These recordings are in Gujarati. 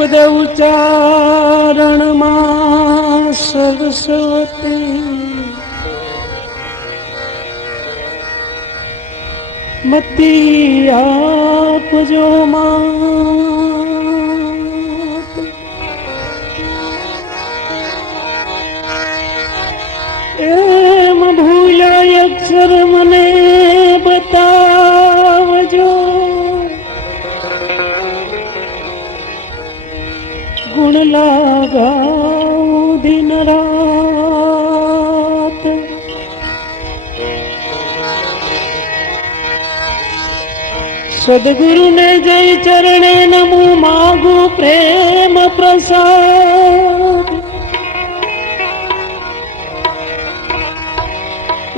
શબ્દ ઉચ્ચારણમાં સરસ્વતી. મતી આપજો માત સદગુરુને જય ચરણે નમો માગુ પ્રેમ પ્રસાદ.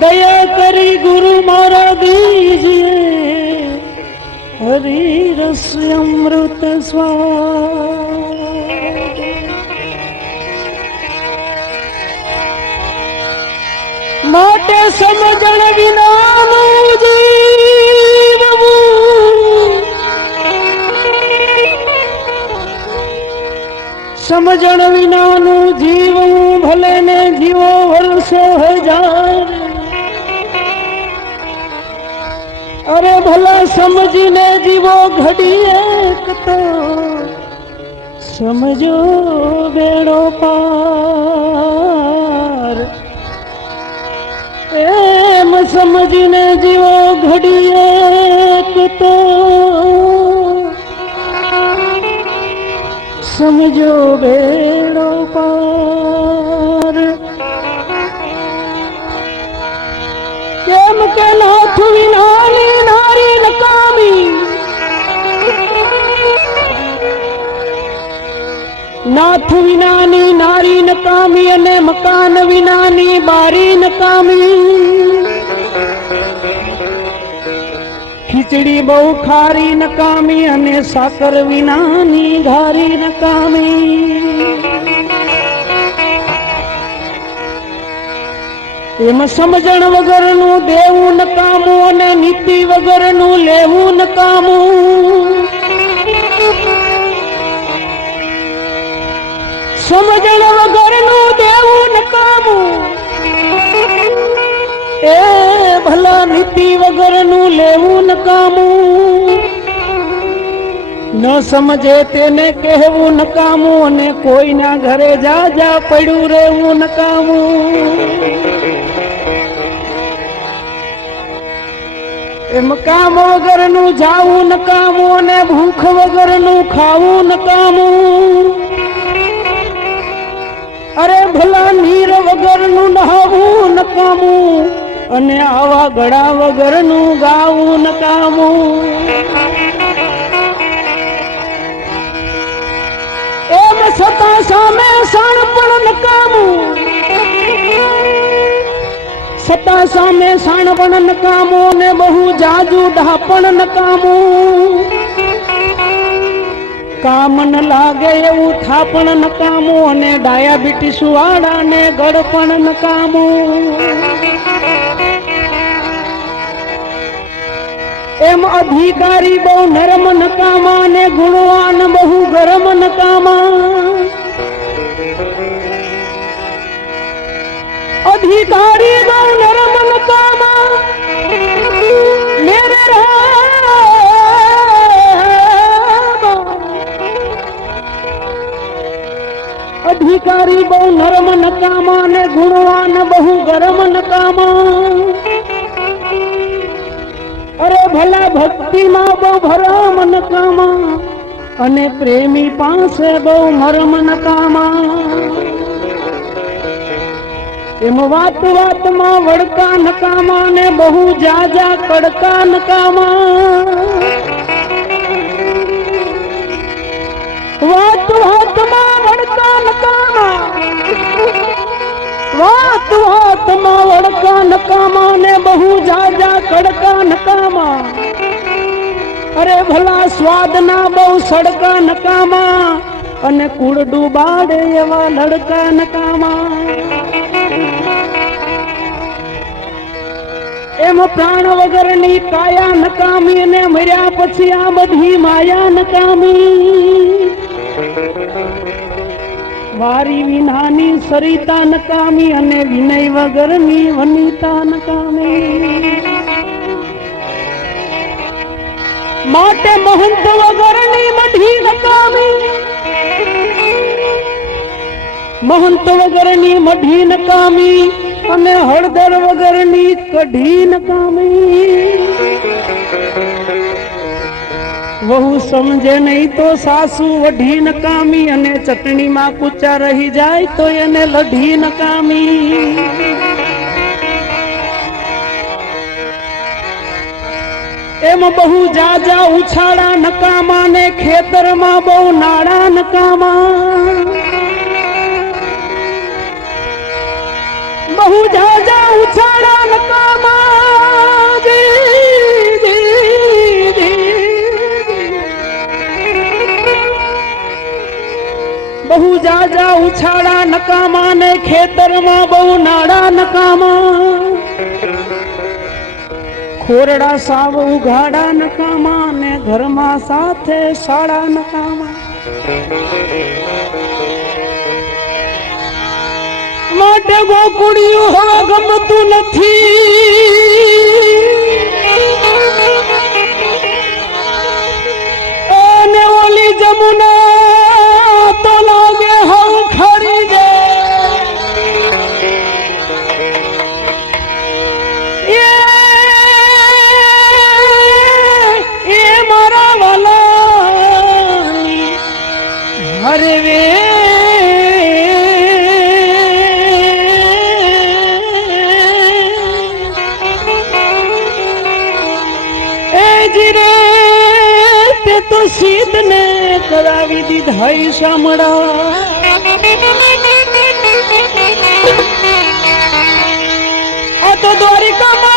દયા કરી ગુરુ મારા દીજીએ હરી રસ અમૃત સ્વા માટે સમજણ વિનાનું સમજણ વિનાનું જીવવું ભલે ને જીવો વર્ષો હજાર. અરે ભલા સમજીને જીવો ઘડી એક તો. સમજો બેડો પાર. એમ સમજીને જીવો ઘડી એક તો. સમજો બેડો પાર. કેમ કે નાથ વિનાની નારી નકામી? નાથ વિનાની નારી નકામી અને મકાન વિનાની બારી નકામી. ખીચડી બહુ ખારી, નકામી અને સાકર વિનાની ઘારી નકામી. એમ સમજણ વગરનું દેવું નકામું અને નીતિ વગરનું લેવું નકામું. સમજણ વગરનું દેવું નકામું. ભલા નીતિ વગરનું લેવું નકામું. ન સમજે તેને કહેવું નકામું અને કોઈના ઘરે જા જા પડ્યું રહેવું નકામું. એમ કામ વગરનું જાવું નકામું અને ભૂખ વગરનું ખાવું નકામું. અરે ભલા નીર વગરનું નહાવું નકામું. અને આવા ગળા વગરનું ગાવું નકામું એમ છતાં સામે સણ પણ નકામું છતાં સામે સાણ પણ નકામું ને બહુ જાજુ ઢાપણ નકામું કામ. ન લાગે એવું થાપણ નકામું અને ડાયાબિટીસ વાળા ને ગળપણ નકામું એમ અધિકારી બહુ નરમ નકામા ને ગુણવાન બહુ ગરમ નકામા. અધિકારી બહુ નરમ નકામા. મેરે અધિકારી બહુ નરમ નકામા ને ગુણવાન બહુ ગરમ નકામા. અરે ભલા ભક્તિમાં બહુ ભરમ નકામા અને પ્રેમી પાસે બહુ મરમ નકામા. એમ વાત વાતમાં વડકા નકામા ને બહુ જાજા કડકા નકામા. વાત વાતમાં વડકા નકામા. વાત વાતમાં વડકા નકામા ને બહુ જાજા કડકા નકામા. અરે ભલા સ્વાદના બહુ સડકા નકામા અને કુળ ડૂબાડે એવા લડકા નકામા. એમ પ્રાણ વગરની કાયા નકામી અને મર્યા પછી આ બધી માયા નકામી. વારી વિનાની સરિતા નકામી અને વિનય વગરની વનિતા નકામી. માટે મહંત વગરની મઢી નકામી. મહંત વગરની મઢી નકામી અને હળદર વગરની કઢી નકામી. વહુ સમજે નહીં તો સાસુ વઢી નકામી અને ચટણીમાં કૂચા રહી જાય તો એને લઢી નકામી. એમ બહુ જાજા ઉછાળા નકામા ને ખેતરમાં બહુ નાળા નકામા. બહુ જાજા ઉછાળા નકામા ને ખેતરમાં બહુ નાડા નકામા. ખોરડા સાવ ઉઘાડા નકામા ને ઘરમાં સાથે શાળા નકામા. માટે ગોકુડિયું હવે ગમતું તે સીધ ને કરાવી દીધા શામળા. આ તો દ્વારિકામાં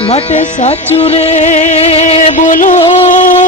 માટે સાચું રે બોલો.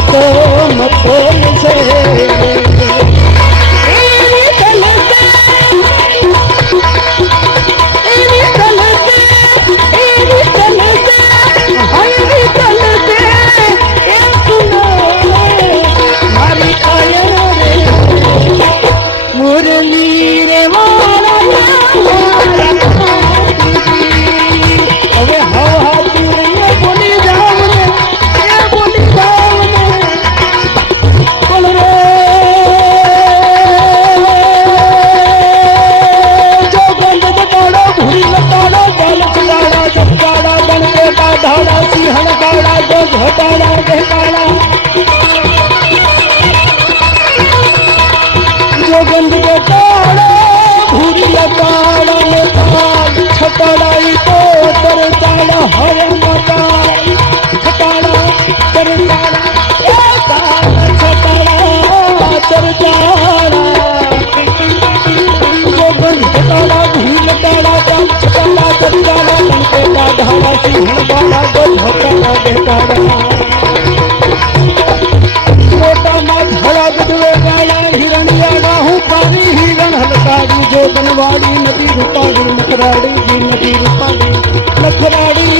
সাথে जो बनवाड़ी नदी रूपाड़ी नखराड़ी जी नदी रूपाड़ी नखराड़ी